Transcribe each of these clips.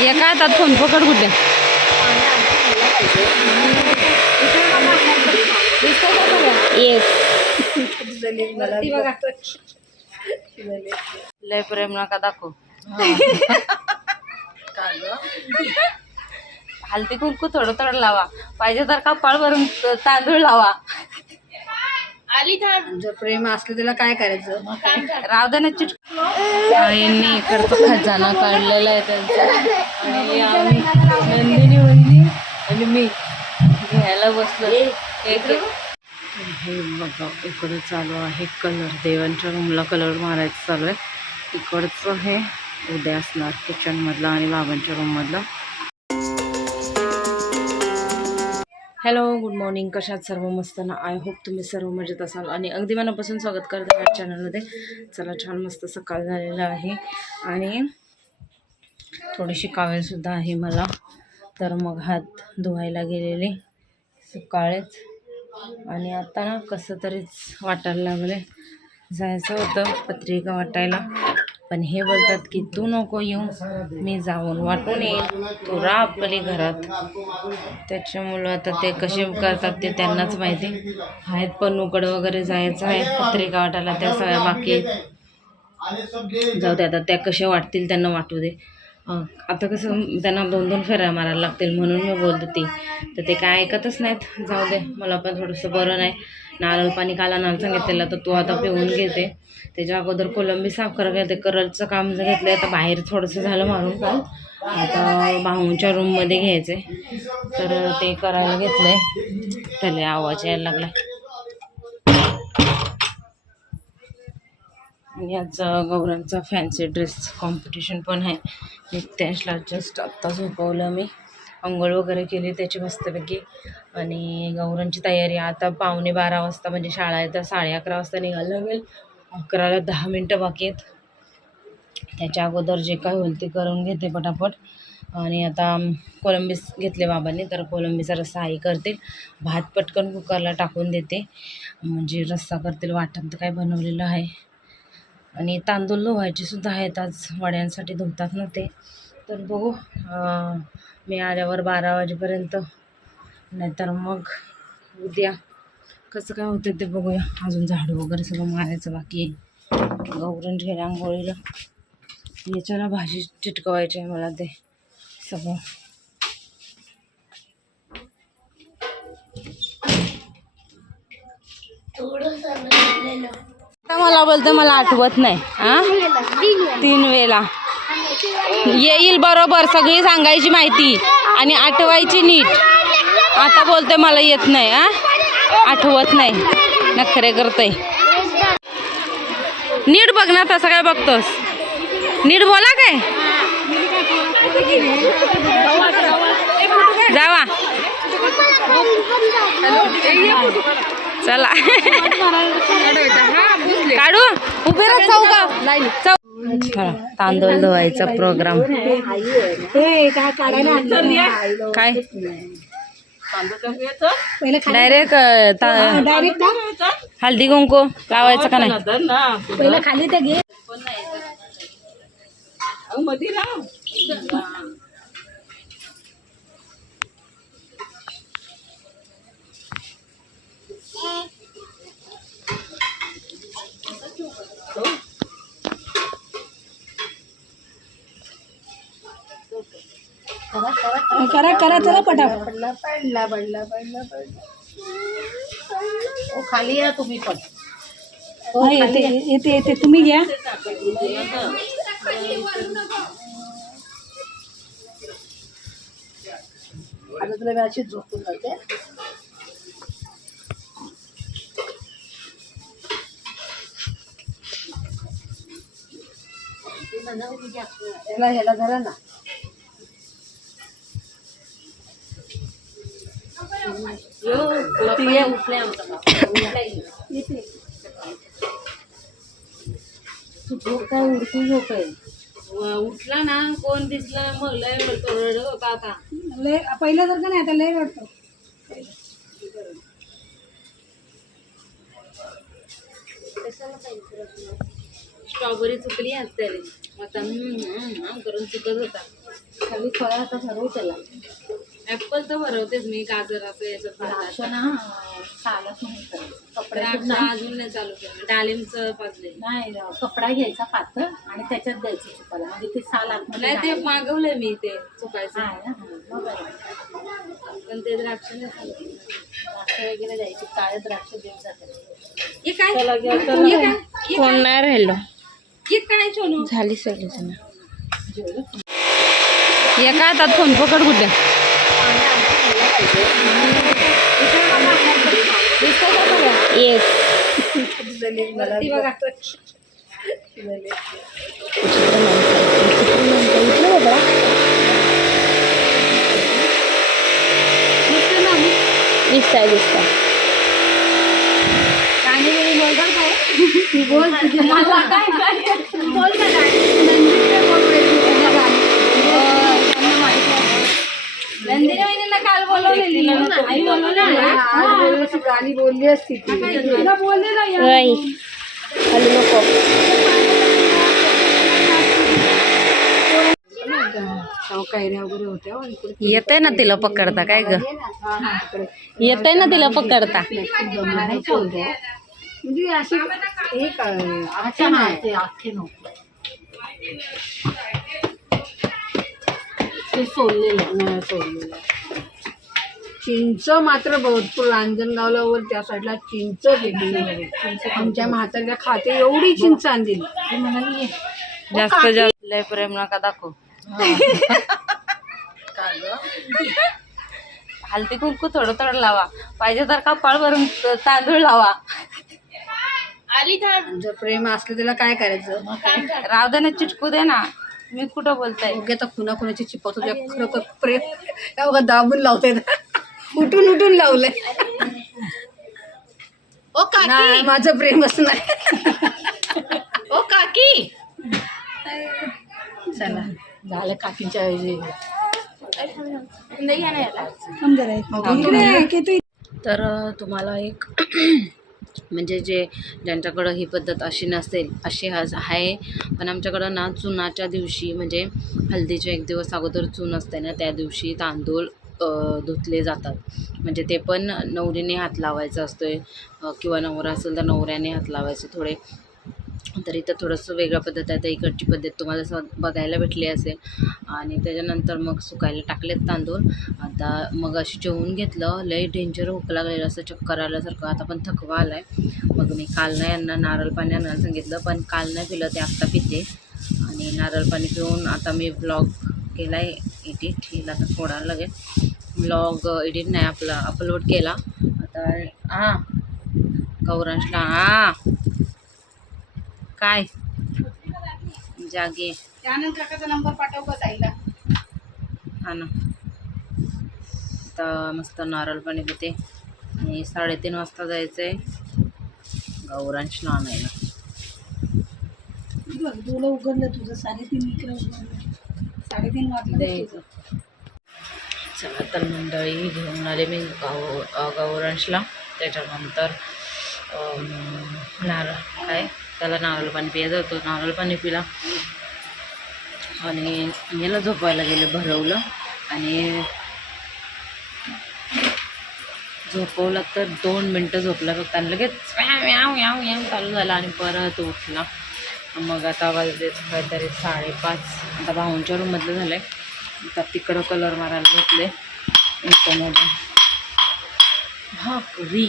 एका हातात फोन पकड कुठे येस लय प्रेम नका दाखव हलदी कुंकू थोडं थोडं लावा पाहिजे तर कपाळ भरून तांदूळ लावा आली जर प्रेम असलं त्याला काय करायचं राव दे ना आईंनी इकडचा खजाना काढलेला आहे त्यांचा आणि आम्ही नंदिनी वहिनी आणि मी घ्यायला बसलो एक हे बघा इकडं चालू आहे कलर देवांच्या रूमला कलर मारायचं चालू आहे इकडचं हे उद्या असणार किचनमधलं आणि बाबांच्या रूममधलं. हॅलो गुड मॉर्निंग कशात सर्व मस्त ना आय होप तुम्ही सर्व मजेत असाल आणि अगदी मनापासून स्वागत करते या चॅनलमध्ये. चला छान मस्त सकाळ झालेलं आहे आणि थोडीशी कावेलसुद्धा आहे मला तर मग हात धुवायला गेलेले सकाळेच आणि आता ना कसं तरीच वाटायला लागले जायचं होतं पत्रिका वाटायला पण हे बोलतात की तू नको येऊ मी जाऊन वाटून येईल तू राहा आपली घरात त्याच्यामुळं आता ते कसे करतात ते त्यांनाच माहिती आहेत पण उकडं वगैरे जायचं आहे पत्रिका वाटायला त्या सगळ्या बाकी जाऊ दे आता त्या कशा वाटतील त्यांना वाटू दे आता कसं त्यांना 2-2 फेऱ्या मारायला लागतील म्हणून मी बोलते ती तर ते काय ऐकतच नाहीत जाऊ दे मला पण थोडंसं बरं नाही नारळ पाणी काला नारळ सांगितलेलं तर तू आता पिऊन घेते त्याच्या अगोदर कोलंबी साफ करायला घेते करलचं काम जर घेतलं आता बाहेर थोडंसं झालं मारून काल आता भाऊंच्या रूममध्ये घ्यायचं आहे तर ते करायला घेतलं आहे त्याला आवाज यायला लागला आणि आज गौरांचा फॅन्सी ड्रेस कॉम्पिटिशन पण आहे नित्यांशला जस्ट आत्ता झोपवलं मी अंघोळ वगैरे केली त्याची मस्तपैकी आणि गौरांची तयारी आता 11:45 वाजता म्हणजे शाळा आहे तर 11:30 वाजता निघायला लागेल 11ला 10 मिनटं बाकी आहेत त्याच्या अगोदर जे काय होईल ते करून घेते पटापट आणि आता कोलंबी घेतले बाबांनी तर कोलंबीचा रस्सा आई करतील भात पटकन कुकरला टाकून देते म्हणजे रस्सा करतील वाटण तर काय बनवलेलं आहे आणि तांदूळ धुवायचे सुद्धा आहेत आज वड्यांसाठी धुतात ना ते तर बघू मी आल्यावर 12 वाजेपर्यंत नाहीतर मग उद्या कसं काय होतं ते बघूया अजून झाडू वगैरे सगळं मारायचं बाकी आहे गौरण गेल्या आंघोळीला याच्याला भाजी चिटकवायची आहे मला ते सगळं मला बोलते मला आठवत नाही 3 वेळेला येईल बरोबर सगळी सांगायची माहिती आणि आठवायची नीट आता बोलते मला येत नाही आठवत नाही नखरे करते नीट बघ ना तसं काय बघतोस नीट बोला काय जावा चला काढू उभे राहा चौका तांदूळ धुवायचा प्रोग्राम काय डायरेक्ट हळदी कुंकू लावायचं का नाही पहिलं खाली ते घे करा करा चला पटापट पडला खाली या तुम्ही पण येते तुम्ही घ्या आता तुला अशी झोपून जाते ह्याला धरा ना काय उडकून झोप आहे उठला ना कोण दिसलं मग लय रडत होता आता लय पहिल्यासारखं नाही आता लय रडतो स्ट्रॉबेरी चुकली आज त्याने आता करून चुकत होता सगळी फळं आता भरवू त्याला. ऍपल तर भरवतेच मी, गाजर असं याच्यात द्राक्ष भाजतात. ना सालच नाही करायचं. कपड्यातून द्राक्ष ना अजून नाही चालू केलं, डाळिंबचं पाजले. नाही कपडा घ्यायचा पातळ आणि त्याच्यात द्यायचं चुकायला, म्हणजे ते साल आतमध्ये नाही ते जाईल. मागवलंय मी ते चुकायचं, आहे ना? हां, मग बरं आहे. पण ते द्राक्ष नाही चालू केलं. द्राक्ष वगैरे द्यायची, काळे द्राक्ष देऊन जातात. हे काय? चला घ्या, चला. हे काय? हे कोण काय? नाही राहिलो, हे काय सोनू? झाली सगळी जण. जेवलं? एका हातात फोन पकड कुठे. येस. वरती बघा. दिसताय दिसताय. गाणी बिणी बोलतात काय? बोल तुझे मला काय काय बोल ना गाणी. नंदिनी बोलवायची गाणी. त्यांना माहिती आहे. नंदिनी वहिनीला काल बोलवलेली. आई बोलवली गाणी बोलली असती ती. तिला बोलले ना यार. वय हलू नको. कैऱ्या वगैरे होत्या. येतंय ना तिला पकडता काय ग. येतंय ना तिला पकडता. म्हणजे अशी एक अच्छा नाही, ते अख्खे नको. ते सोललेलं. सोडलेलं. चिंच मात्र भरपूर रांजणगावला वर त्या साईडला चिंच भेटली. आमच्या म्हातारीला खाते एवढी चिंच आणली. ती म्हणाली जास्त जास्त लय प्रेम नका दाखव. हलदी कुंकू थोडं थोडं लावा, पाहिजे तर कपाळ भरून तांदूळ लावा. जर प्रेम असलं त्याला काय करायचं. राव दे ना, चिटकू दे ना. मी कुठं बोलताय. ओके तर खुना खुनाची चिपवतो. खरोखर प्रेम त्या बघा दाबून लावते. उठून उठून लावलंय. ओ काकी, माझं प्रेमच नाही. ओ काकी, चला झालं काकींच्या ऐवजी. तर तुम्हाला एक म्हणजे ज्यांच्याकडं ही पद्धत अशी नसेल, अशी आहे. पण आमच्याकडं ना चुनाच्या दिवशी, म्हणजे हल्दीच्या एक दिवस अगोदर चून असते ना, त्या दिवशी तांदूळ धुतले जातात. म्हणजे ते पण नवरीने हात लावायचा असतोय, किंवा नवरा असेल तर नवऱ्याने हात लावायचे थोडे. तर इथं थोडंसं वेगळ्या पद्धत आहे. तर इकडची पद्धत तुम्हाला बघायला भेटली असेल. आणि त्याच्यानंतर मग सुकायला टाकलेत तांदूळ. आता मग अशी जेवून घेतलं. लय डेंजर भूक लागलेलं, असं चक्कर आल्यासारखं. आता पण थकवा आला आहे. मग मी काल नाही यांना नारळ पाणी आणायला सांगितलं, पण काल नाही पिलं, ते आत्ता पिते. आणि नारळ पाणी पिऊन आता मी ब्लॉग केला आहे एडिट. हिला आता सोडायला लागेल. ब्लॉग एडिट नाही, आपला अपलोड केला आता. गौरांशला काय जागे त्यानंतर काकाचा नंबर पाठव का ताईला. हा ना. आता मस्त नारळ पाणी पिते. आणि 3:30 वाजता जायचं आहे गौरांशला आणायला. तुला उघडलं तुझं 3:30 इकडे उघडलं. 3:30 वाजले द्यायचं. चला तर मंडळी, घेऊन आले मी गौरांशला. त्याच्यानंतर त्याला नारळ पाणी प्यायचं होतं. नारळ पाणी पिला आणि याला झोपायला गेले, भरवलं आणि झोपवलं. तर 2 मिनटं झोपला फक्त आणि लगेच याव याव याव चालू झाला आणि परत उठला. मग आता वाजले काहीतरी 5:30. आता भाऊंच्या रूममधलं झालं आहे. आता तिकडं कलर मारायला घेतले. याच्यामध्ये भाकरी.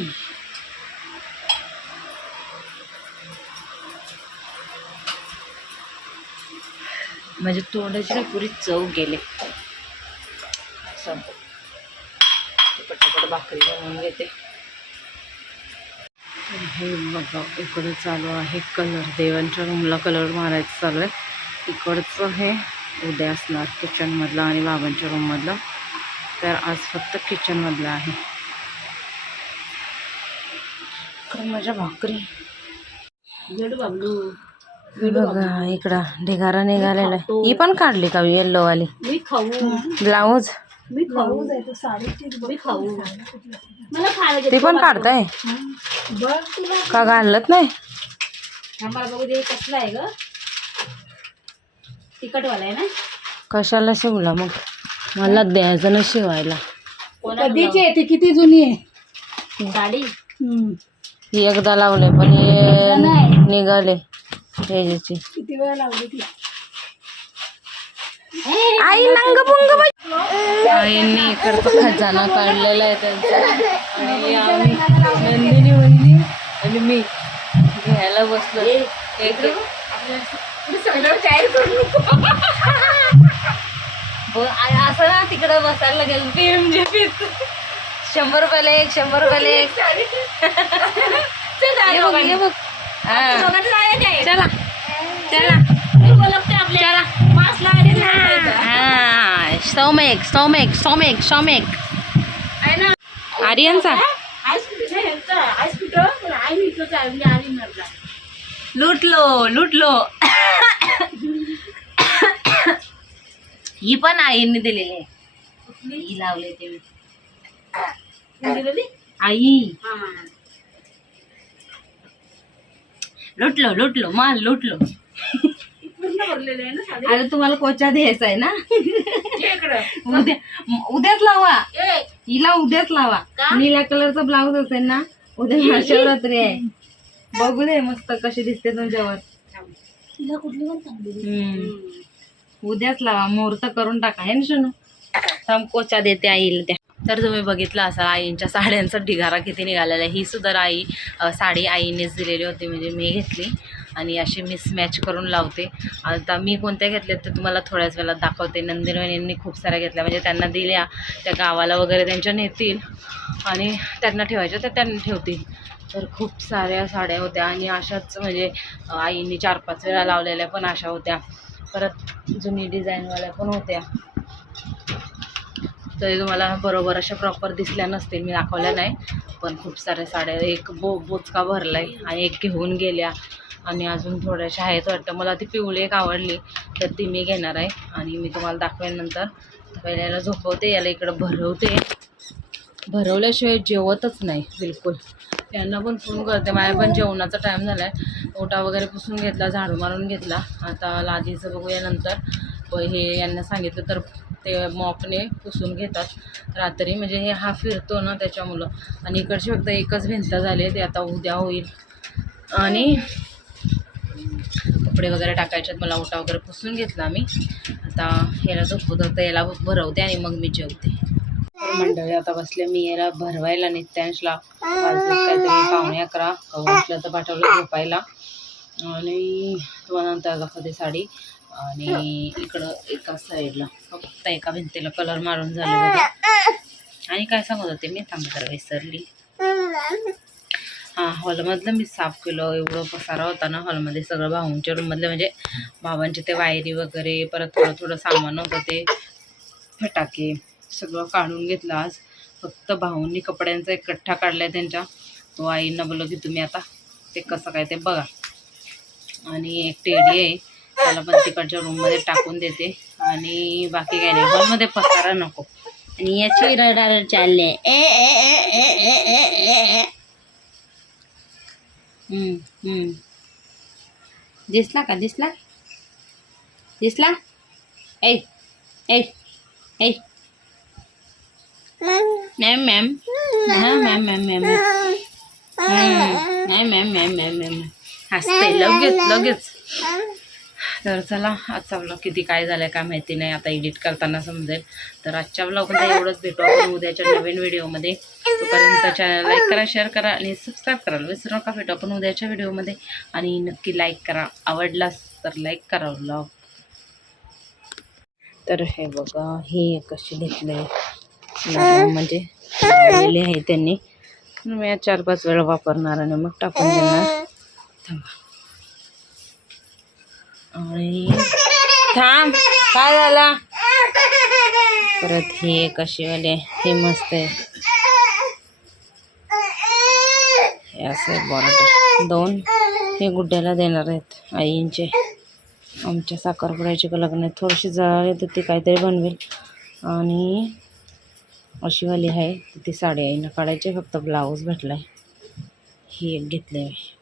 म्हणजे तोंडाची ना पुरी चव गेले. असं पटापट भाकरी बनवून घेते. हे बघा, इकडं चालू आहे कलर. देवांच्या रूमला कलर मारायचं चालू आहे. इकडचं हे उद्या असणार किचनमधलं आणि बाबांच्या रूममधलं. तर आज फक्त किचनमधलं आहे. इकडं माझ्या भाकरी. बघा इकडं ढिगारा निघालेला आहे. ही पण काढली का येल्लोवाली मी खाऊ. ब्लाऊज? मी खाऊ जायचं 3:30. मी खाऊ. मला खायला ती पण काढताय बघ तुला का? घालत नाही. आम्हाला बघू दे कसला आहे ग. तिखटवाला आहे ना. कशाला शिवला मग? मला द्यायचं ना शिवायला. कधीची आहे ती, किती जुनी आहे साडी हम्म. ही एकदा लावले पण हे नाही. निघाले ह्याची. किती वेळा लावली ती. आई नंगपुंग आईंनी इकडचा खजाना काढलेला आहे त्यांचा आणि आम्ही नंदिनी वहिनी आणि मी घ्यायला बसलो. एक असं ना तिकडं बसायला गेलं PMJP 100 रुपयाला एक 100 रुपयाला एक. ये बघ ये बघ. हा. चला चला चला. हा सौमेक सौमेक सौमेक सौमेक आर्यनचा लुटलो लुटलो. ही पण आईने दिलेली आहे. ही लावले ते आई. लुटलो लुटलो माल लुटलो. अरे तुम्हाला कोचा द्यायचा आहे ना. उद्या उद्याच लावा हिला, उद्याच लावा. निळ्या कलरचा ब्लाऊज असेल ना. उद्या महाशिवरात्री आहे. बघू दे मस्त कशी दिसते तुमच्यावर. उद्याच लावा, मुहूर्त करून टाका हे ना शनू. थांब कोचा देते आईला त्या. तर तुम्ही बघितलं असा आईंच्या साड्यांचा ढिगारा किती निघालेला आहे. ही सुद्धा साडी आईनेच दिलेली होती, म्हणजे मी घेतली आणि अशी मिसमॅच करून लावते. आता मी कोणत्या घेतल्या ते तुम्हाला थोड्याच वेळात दाखवते. नंदिनी खूप साऱ्या घेतल्या, म्हणजे त्यांना दिल्या, त्या गावाला वगैरे त्यांच्या नेतील आणि त्यांना ठेवायच्या तर त्यांना ठेवतील. तर खूप साऱ्या साड्या होत्या आणि अशाच म्हणजे आईने 4-5 वेळा लावलेल्या पण अशा होत्या. परत जुनी डिझाईनवाल्या पण होत्या. तरी तुम्हाला बरोबर अशा प्रॉपर दिसल्या नसतील, मी दाखवल्या नाही. पण खूप साऱ्या साड्या एक बोचका भरला आहे आणि एक घेऊन गेल्या आणि अजून थोड्याशा आहेत वाटतं. मला ती पिवळी एक आवडली तर ती मी घेणार आहे आणि मी तुम्हाला दाखवेन नंतर. पहिल्या याला झोपवते, याला इकडं भरवते. भरवल्याशिवाय जेवतच नाही बिलकुल. यांना पण फोन करते. माझ्या पण जेवणाचा टाईम झाला आहे. ओटा वगैरे पुसून घेतला, झाडू मारून घेतला. आता लादीचं बघूया नंतर. हे यांना सांगितलं तर ते मॉपने पुसून घेतात रात्री, म्हणजे हे हा फिरतो ना त्याच्यामुळं. आणि इकडची फक्त एकच भिंत झाली, ते आता उद्या होईल. आणि कपडे वगैरे टाकायच्यात मला. ओटा वगैरे पुसून घेतला मी. आता याला झोपवत होतं, याला भरवते आणि मग मी जेवते. मंडळी आता बसले मी याला भरवायला. नित्यांशला काहीतरी 11:15 कवरसला तर पाठवलं झोपायला. आणि तुम्हाला नंतर दाखवते साडी. आणि इकडं एका साईडला फक्त एका भिंतीला कलर मारून झाले बघा. आणि काय सांगत होते मी, थांबा जरा विसरली. हां, हॉलमधलं मी साफ केलं. एवढं पसारा होता ना हॉलमध्ये, सगळं भाऊंच्या रूममधलं, म्हणजे बाबांचे ते वायरी वगैरे, परत थोडं थोडं सामान होतं ते फटाके सगळं काढून घेतलं आज. फक्त भाऊंनी कपड्यांचा एक कट्टा काढला आहे त्यांच्या. तो आईंना बोललो की तुम्ही आता ते कसं काय ते बघा. आणि एक टेडी आहे, त्याला पण तिकडच्या रूममध्ये टाकून देते. आणि बाकी काही नाही, हॉलमध्ये पसारा नको. आणि याची रडारड चालले. दिसला का? दिसला दिसला. ए ए ए मॅम मॅम हां ma'am ma'am ma'am ma'am ma'am ma'am ma'am ma'am हसते लगेच लगेच. तर चला, आजचा व्लॉग किती काय झालं काय माहिती नाही, आता एडिट करताना समजेल. तर आजच्या व्लॉगमध्ये एवढंच. भेटू आपण उद्याच्या नवीन व्हिडिओमध्ये. तोपर्यंत चॅनल लाईक करा, शेअर करा आणि सबस्क्राईब करायला विसरू नका. भेटू आपण उद्याच्या व्हिडिओमध्ये आणि नक्की लाईक करा. आवडलास तर लाईक करा व्लॉग. तर हे बघा, ही कशी घेतले म्हणजे लावलेली आहे त्यांनी. मी 4-5 वेळा वापरणार आणि मग टाकून देणार. थांबा. आणि थांब, काय झाला? परत ही एक अशी वाली आहे, ही मस्त आहे. हे असे बॉर्डर 2 हे गुड्ड्याला देणार आहेत आईंचे. आमच्या साखरपुड्याचे लग्न आहे, थोडीशी जळाली तर ती काहीतरी बनवेल. आणि अशी वाली आहे ती साडी आईनं काढायची, फक्त ब्लाऊज भेटला आहे. ही एक घेतली आहे.